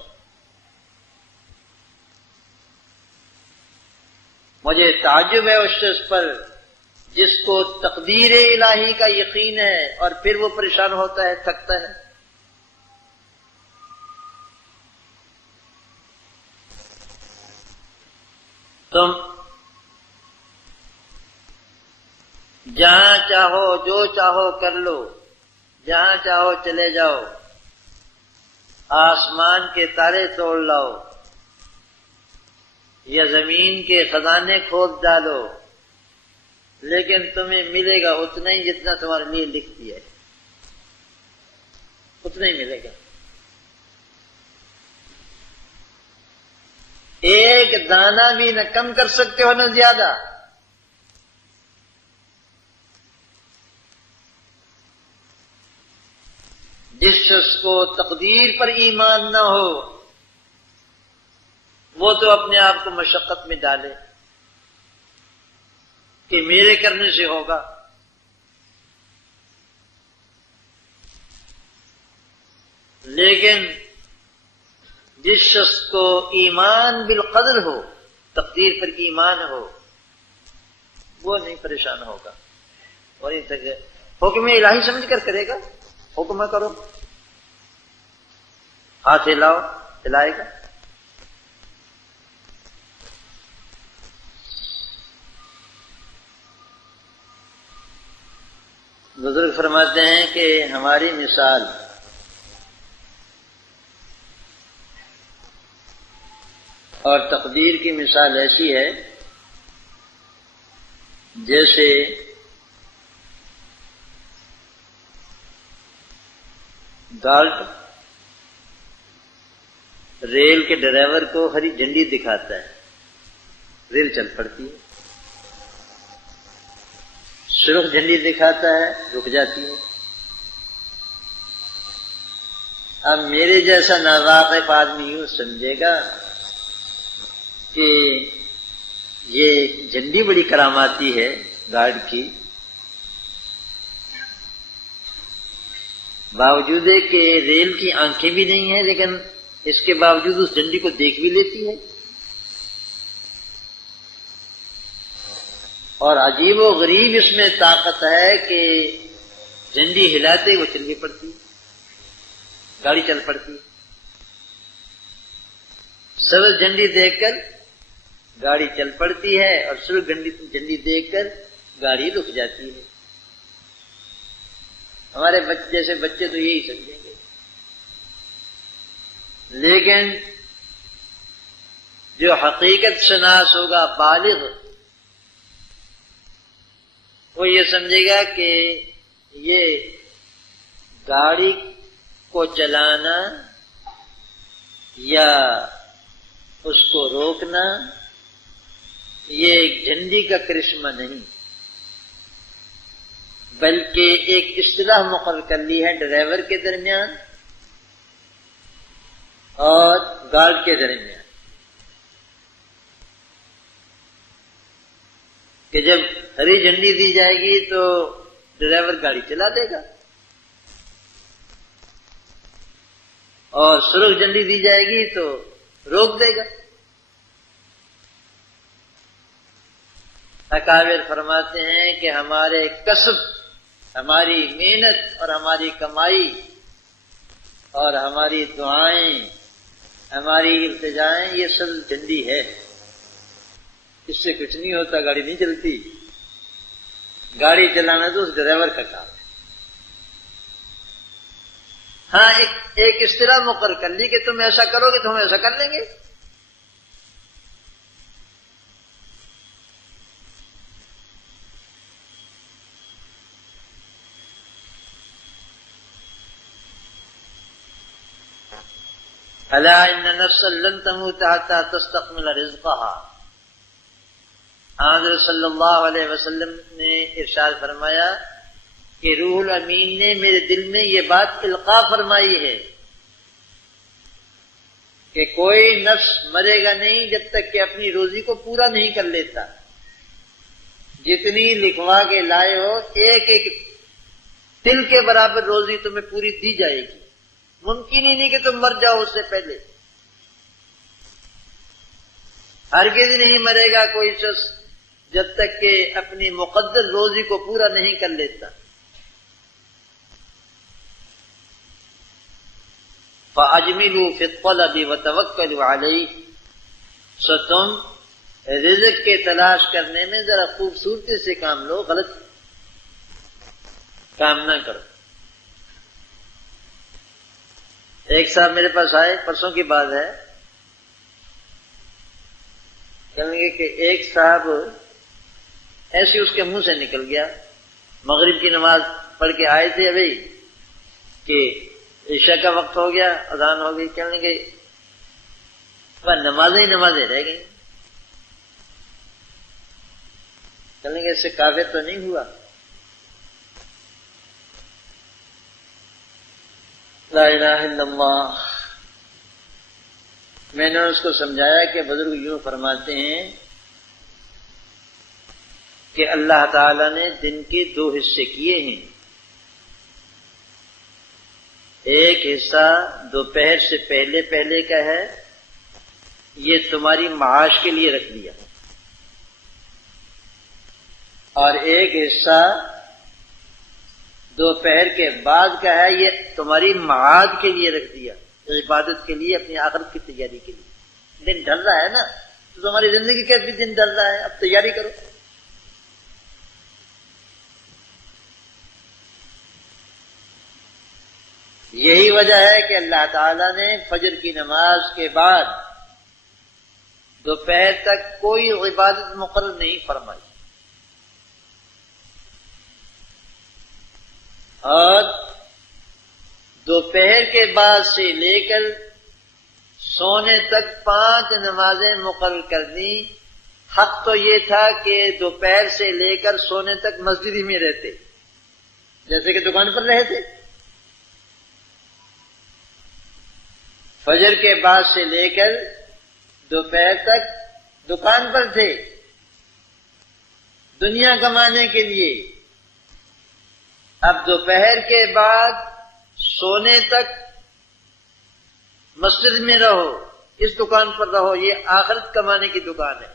مجھے تعجب ہے اس شخص پر جس کو تقدیر الہی کا یقین ہے اور پھر وہ پریشان ہوتا ہے، تھکتا ہے۔ تم جہاں چاہو جو چاہو کر لو، جہاں چاہو چلے جاؤ، آسمان کے تارے توڑ لاؤ یا زمین کے خزانے کھود ڈالو، لیکن تمہیں ملے گا اتنا ہی جتنا تمہارے لیے لکھ دیا ہے، اتنا ہی ملے گا۔ ایک دانہ بھی نہ کم کر سکتے ہو نہ زیادہ۔ جس شخص کو تقدیر پر ایمان نہ ہو وہ تو اپنے آپ کو مشقت میں ڈالے کہ میرے کرنے سے ہوگا، لیکن جس شخص کو ایمان بالقدر ہو، تقدیر پر ایمان ہو، وہ نہیں پریشان ہوگا اور حکم الہی سمجھ کر کرے گا۔ حکم کرو، ہاتھ ہلاؤ، ہلائے گا۔ بزرگ فرماتے ہیں کہ ہماری مثال اور تقدیر کی مثال ایسی ہے جیسے گارڈ ریل کے ڈرائیور کو ہری جھنڈی دکھاتا ہے، ریل چل پڑتی ہے، سرخ جھنڈی دکھاتا ہے، رک جاتی ہے۔ اب میرے جیسا ناواقف آدمی یوں سمجھے گا کہ یہ جھنڈی بڑی کراماتی ہے گارڈ کی، باوجود کہ ریل کی آنکھیں بھی نہیں ہیں لیکن اس کے باوجود اس جھنڈی کو دیکھ بھی لیتی ہے، اور عجیب و غریب اس میں طاقت ہے کہ جھنڈی ہلاتے وہ چل پڑتی ہے، گاڑی چل پڑتی ہے۔ سبز جھنڈی دیکھ کر گاڑی چل پڑتی ہے اور سرخ جھنڈی دیکھ کر گاڑی رک جاتی ہے۔ ہمارے جیسے بچے تو یہی سمجھیں گے، لیکن جو حقیقت شناس ہوگا بالغ، وہ یہ سمجھے گا کہ یہ گاڑی کو چلانا یا اس کو روکنا یہ ایک جھنڈی کا کرشمہ نہیں، بلکہ ایک اصطلاح مقرر کر لی ہے ڈرائیور کے درمیان اور گارڈ کے درمیان، کہ جب ہری جھنڈی دی جائے گی تو ڈرائیور گاڑی چلا دے گا، اور سرخ جھنڈی دی جائے گی تو روک دے گا۔ اکابر فرماتے ہیں کہ ہمارے کسب، ہماری محنت اور ہماری کمائی اور ہماری دعائیں، ہماری التجائیں، یہ سب جھنڈی ہے، اس سے کچھ نہیں ہوتا، گاڑی نہیں چلتی۔ گاڑی چلانا تو اس ڈرائیور کا کام ہے۔ ہاں ایک اصطلاح مقرر کر لی کہ تم ایسا کرو گے تو ہم ایسا کر لیں گے۔ الا ان نفسا لن تموت حتى تستكمل رزقها۔ حضرت صلی اللہ علیہ وسلم نے ارشاد فرمایا کہ روح الامین نے میرے دل میں یہ بات القاء فرمائی ہے کہ کوئی نفس مرے گا نہیں جب تک کہ اپنی روزی کو پورا نہیں کر لیتا۔ جتنی لکھوا کے لائے ہو ایک ایک تل کے برابر روزی تمہیں پوری دی جائے گی، ممکن ہی نہیں کہ تم مر جاؤ اس سے پہلے۔ ہرگز نہیں مرے گا کوئی شخص جب تک کہ اپنی مقدر روزی کو پورا نہیں کر لیتا۔ فَأَجْمِلُوا فِي الطَّلَبِ وَتَوَكَّلُوا عَلَيْهِ، سو تم رزق کے تلاش کرنے میں ذرا خوبصورتی سے کام لو، غلط کام نہ کرو۔ ایک صاحب میرے پاس آئے، پرسوں کی بات ہے، کہیں گے کہ ایک صاحب ایسے اس کے منہ سے نکل گیا، مغرب کی نماز پڑھ کے آئے تھے ابھی کہ عشاء کا وقت ہو گیا، اذان ہو گئی، کہنے لگے نمازیں ہی نمازیں رہ گئی، کہنے لگے اس سے کافر تو نہیں ہوا؟ لا الہ الا اللہ۔ میں نے اس کو سمجھایا کہ بزرگ یوں فرماتے ہیں کہ اللہ تعالی نے دن کے دو حصے کیے ہیں، ایک حصہ دوپہر سے پہلے پہلے کا ہے، یہ تمہاری معاش کے لیے رکھ دیا، اور ایک حصہ دوپہر کے بعد کا ہے، یہ تمہاری معاد کے لیے رکھ دیا، عبادت کے لیے، اپنی آخرت کی تیاری کے لیے۔ دن ڈھل رہا ہے نا، تو تمہاری زندگی کا بھی دن ڈھل رہا ہے، اب تیاری کرو۔ یہی وجہ ہے کہ اللہ تعالیٰ نے فجر کی نماز کے بعد دوپہر تک کوئی عبادت مقرر نہیں فرمائی، اور دوپہر کے بعد سے لے کر سونے تک 5 نمازیں مقرر کر دی۔ حق تو یہ تھا کہ دوپہر سے لے کر سونے تک مسجد ہی میں رہتے، جیسے کہ دکان پر رہے تھے۔ فجر کے بعد سے لے کر دوپہر تک دکان پر تھے دنیا کمانے کے لیے۔ اب دوپہر کے بعد سونے تک مسجد میں رہو، اس دکان پر رہو، یہ آخرت کمانے کی دکان ہے۔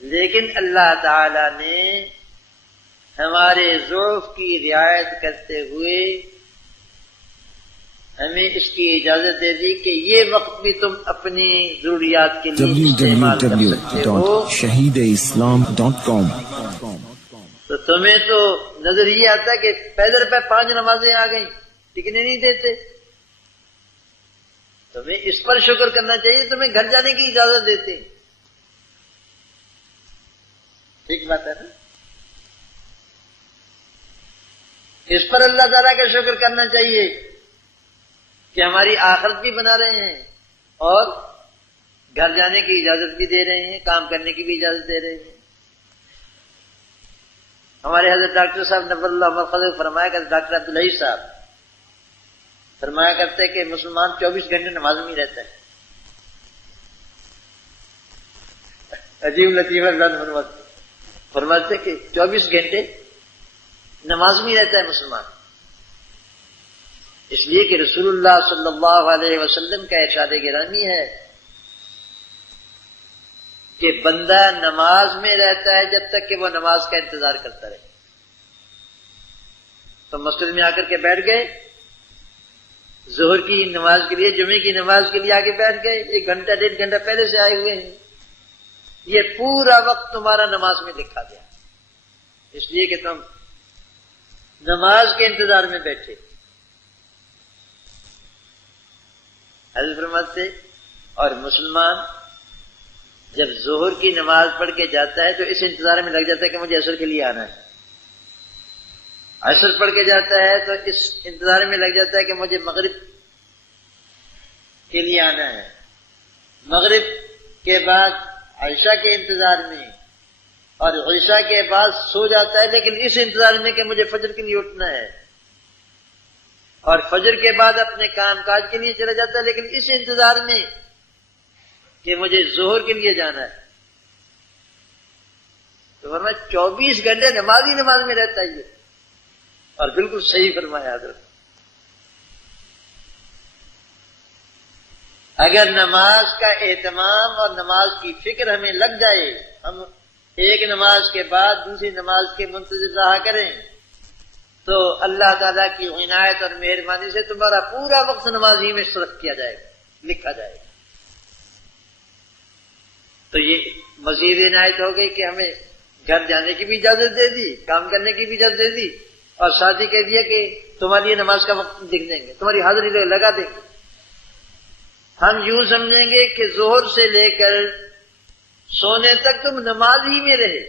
لیکن اللہ تعالی نے ہمارے ضعف کی رعایت کرتے ہوئے ہمیں اس کی اجازت دے دی کہ یہ وقت بھی تم اپنی ضروریات کے لیے استعمال کر سکتے ہو۔ www.shahideislam.com تو تمہیں تو نظر یہ آتا کہ پیدل پہ 5 نمازیں آ گئیں، ٹکنے نہیں دیتے۔ تمہیں اس پر شکر کرنا چاہیے، تمہیں گھر جانے کی اجازت دیتے ہیں۔ ٹھیک بات ہے نا؟ اس پر اللہ تعالیٰ کا شکر کرنا چاہیے کہ ہماری آخرت بھی بنا رہے ہیں اور گھر جانے کی اجازت بھی دے رہے ہیں، کام کرنے کی بھی اجازت دے رہے ہیں۔ ہمارے حضرت ڈاکٹر صاحب نبر اللہ مرخذ فرمایا کرتے، ڈاکٹر عبدالعزیز صاحب فرمایا کرتے کہ مسلمان 24 گھنٹے نماز میں رہتا ہے۔ عجیب لطیفہ اللہ فرماتے کہ 24 گھنٹے نماز میں رہتا ہے مسلمان، اس لیے کہ رسول اللہ صلی اللہ علیہ وسلم کا ارشاد گرامی ہے کہ بندہ نماز میں رہتا ہے جب تک کہ وہ نماز کا انتظار کرتا رہے۔ تو مسجد میں آ کر کے بیٹھ گئے، ظہر کی نماز کے لیے، جمعے کی نماز کے لیے آگے بیٹھ گئے، 1 گھنٹہ 1.5 گھنٹہ پہلے سے آئے ہوئے ہیں، یہ پورا وقت تمہارا نماز میں لکھا گیا، اس لیے کہ تم نماز کے انتظار میں بیٹھے۔ حضرت فرماتے اور مسلمان جب ظہر کی نماز پڑھ کے جاتا ہے تو اس انتظار میں لگ جاتا ہے کہ مجھے عصر کے لیے آنا ہے، عصر پڑھ کے جاتا ہے تو اس انتظار میں لگ جاتا ہے کہ مجھے مغرب کے لیے آنا ہے، مغرب کے بعد عشاء کے انتظار میں، اور عشاء کے بعد سو جاتا ہے لیکن اس انتظار میں کہ مجھے فجر کے لیے اٹھنا ہے، اور فجر کے بعد اپنے کام کاج کے لیے چلا جاتا ہے لیکن اس انتظار میں کہ مجھے ظہر کے لیے جانا ہے۔ تو فرمایا 24 گھنٹے نماز ہی نماز میں رہتا ہے یہ، اور بالکل صحیح فرمایا حضرت۔ اگر نماز کا اہتمام اور نماز کی فکر ہمیں لگ جائے، ہم ایک نماز کے بعد دوسری نماز کے منتظر رہا کریں، تو اللہ تعالیٰ کی عنایت اور مہربانی سے تمہارا پورا وقت نماز ہی میں صرف کیا جائے گا، لکھا جائے گا۔ تو یہ مزید عنایت ہو گئی کہ ہمیں گھر جانے کی بھی اجازت دے دی، کام کرنے کی بھی اجازت دے دی، اور ساتھ ہی کہہ دیا کہ تمہاری نماز کا وقت لکھ دیں گے، تمہاری حاضری لگا دیں گے۔ ہم یوں سمجھیں گے کہ ظہر سے لے کر سونے تک تم نماز ہی میں رہے،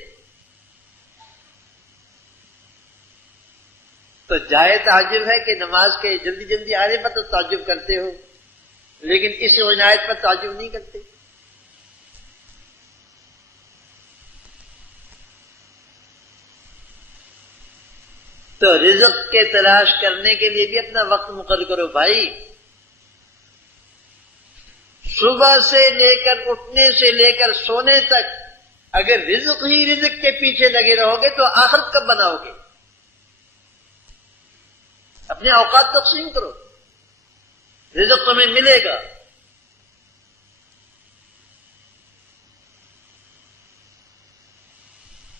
تو جائے تعجب ہے کہ نماز کے جلدی جلدی آنے پر تو تعجب کرتے ہو، لیکن اس عنایت پر تعجب نہیں کرتے۔ تو رزق کے تلاش کرنے کے لیے بھی اپنا وقت مقرر کرو بھائی۔ صبح سے لے کر اٹھنے سے لے کر سونے تک اگر رزق ہی رزق کے پیچھے لگے رہو گے تو آخرت کب بناؤ گے؟ اپنے اوقات تقسیم کرو، رزق تمہیں ملے گا۔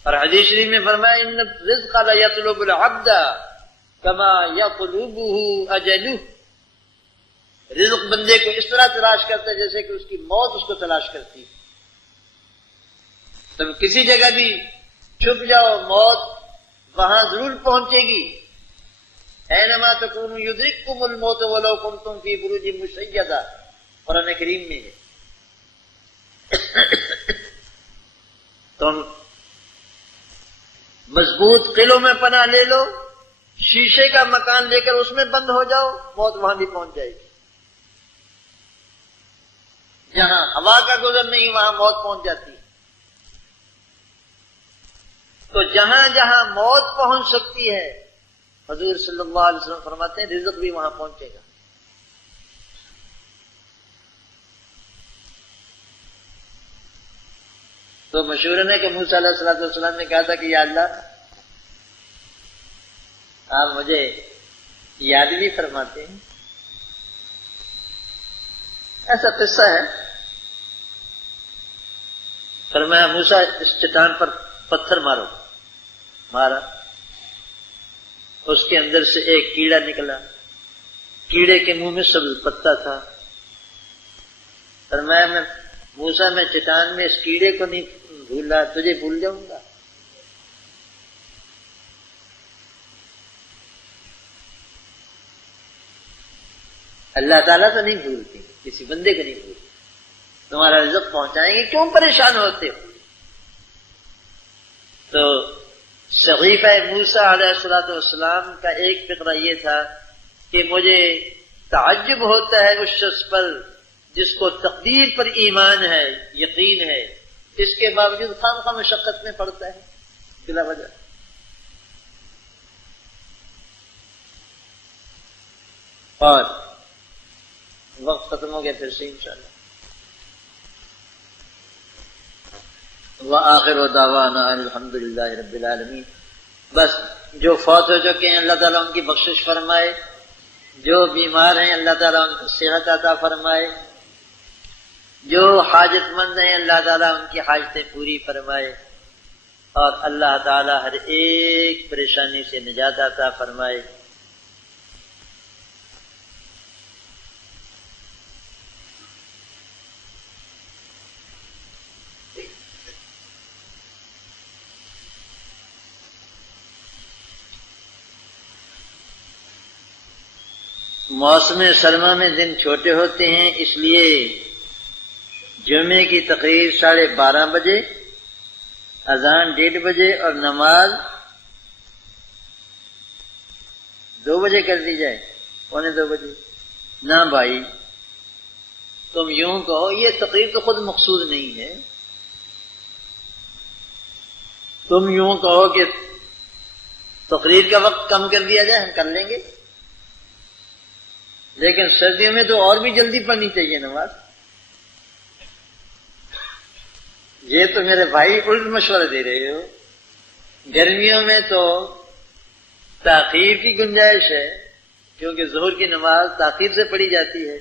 اور حدیث شریف میں فرمایا ان الرزق لا يطلب العبد كما يطلبه اجله، رزق بندے کو اس طرح تلاش کرتا ہے جیسے کہ اس کی موت اس کو تلاش کرتی ہے۔ تم کسی جگہ بھی چھپ جاؤ، موت وہاں ضرور پہنچے گی، اینما تکونوا یدرککم الموت ولو کنتم فی بروج مشیدہ، قرآن کریم میں ہے۔ تم مضبوط قلعوں میں پناہ لے لو، شیشے کا مکان لے کر اس میں بند ہو جاؤ، موت وہاں بھی پہنچ جائے گی۔ جہاں ہوا کا گزر نہیں وہاں موت پہنچ جاتی ہے۔ تو جہاں جہاں موت پہنچ سکتی ہے حضور صلی اللہ علیہ وسلم فرماتے ہیں رزق بھی وہاں پہنچے گا۔ تو مشہور ہے کہ موسیٰ علیہ السلام نے کہا تھا کہ یا اللہ آپ مجھے یاد بھی فرماتے ہیں۔ ایسا قصہ ہے، فرمایا موسیٰ اس چٹان پر پتھر مارو، مارا، اس کے اندر سے ایک کیڑا نکلا، کیڑے کے منہ میں سبز پتا تھا۔ فرمایا میں موسیٰ میں چٹان میں اس کیڑے کو نہیں بھولا، تجھے بھول جاؤں گا؟ اللہ تعالیٰ تو نہیں بھولتی، کسی بندے کو نہیں بھولتی، تمہارا رزق پہنچائیں گے، کیوں پریشان ہوتے ہو؟ تو صحیفہ موسیٰ علیہ السلام کا ایک فقرہ یہ تھا کہ مجھے تعجب ہوتا ہے اس شخص پر جس کو تقدیر پر ایمان ہے، یقین ہے، اس کے باوجود خواہ مشقت میں پڑتا ہے بلا وجہ۔ اور وقت ختم ہو گیا، پھر سے انشاءاللہ۔ وآخر دعوانا الحمدللہ رب العالمین۔ بس جو فوت ہو چکے ہیں اللہ تعالیٰ ان کی بخشش فرمائے، جو بیمار ہیں اللہ تعالیٰ ان کو صحت عطا فرمائے، جو حاجت مند ہیں اللہ تعالیٰ ان کی حاجتیں پوری فرمائے، اور اللہ تعالیٰ ہر ایک پریشانی سے نجات عطا فرمائے۔ موسم سرما میں دن چھوٹے ہوتے ہیں، اس لیے جمعے کی تقریر 12:30 بجے، اذان 1:30 بجے اور نماز 2 بجے کر دی جائے، 1:45 بجے۔ نہ بھائی، تم یوں کہو، یہ تقریر تو خود مقصود نہیں ہے، تم یوں کہو کہ تقریر کا وقت کم کر دیا جائے، ہم کر لیں گے، لیکن سردیوں میں تو اور بھی جلدی پڑھنی چاہیے نماز۔ یہ تو میرے بھائی الٹ مشورہ دے رہے ہو۔ گرمیوں میں تو تاخیر کی گنجائش ہے، کیونکہ ظہر کی نماز تاخیر سے پڑھی جاتی ہے،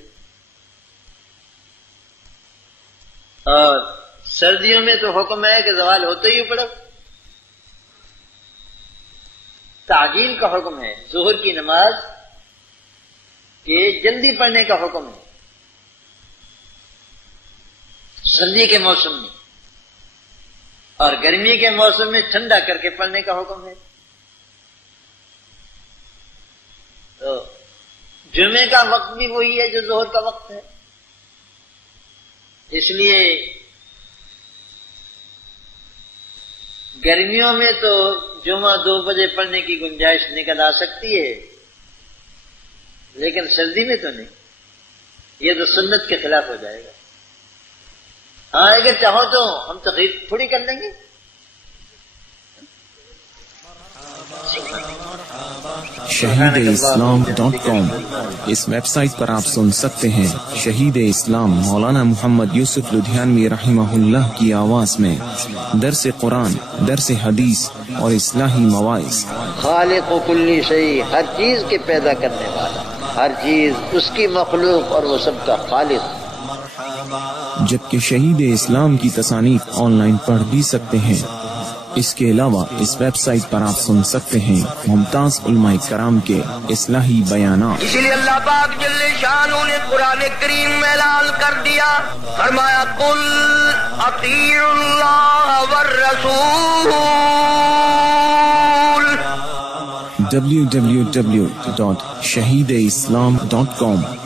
اور سردیوں میں تو حکم ہے کہ زوال ہوتے ہی پڑھو۔ تعجیل کا حکم ہے، ظہر کی نماز کہ جلدی پڑھنے کا حکم ہے سردی کے موسم میں، اور گرمی کے موسم میں ٹھنڈا کر کے پڑھنے کا حکم ہے۔ تو جمعے کا وقت بھی وہی ہے جو ظہر کا وقت ہے، اس لیے گرمیوں میں تو جمعہ 2 بجے پڑھنے کی گنجائش نکل آ سکتی ہے، لیکن سردی میں تو نہیں، یہ تو سنت کے خلاف ہو جائے گا۔ ہاں اگر چاہو تو ہم تقریر تھوڑی کر لیں گے۔ shahideislam.com اس ویب سائٹ پر آپ سن سکتے ہیں شہید اسلام مولانا محمد یوسف لدھیانوی رحمہ اللہ کی آواز میں درس قرآن، درس حدیث اور اصلاحی مواعظ۔ خالق و کلی شیء، ہر چیز کے پیدا کرنے والا، ہر چیز اس کی مخلوق اور وہ سب کا خالق۔ جبکہ شہید اسلام کی تصانیف آن لائن پڑھ بھی سکتے ہیں۔ اس کے علاوہ اس ویب سائٹ پر آپ سن سکتے ہیں ممتاز علماء کرام کے اصلاحی بیانات۔ اسی لیے اللہ پاک جل شانہ نے قرآن کریم میں اعلان کر دیا، فرمایا قل اطیعوا اللہ والرسول۔ www.shahideislam.com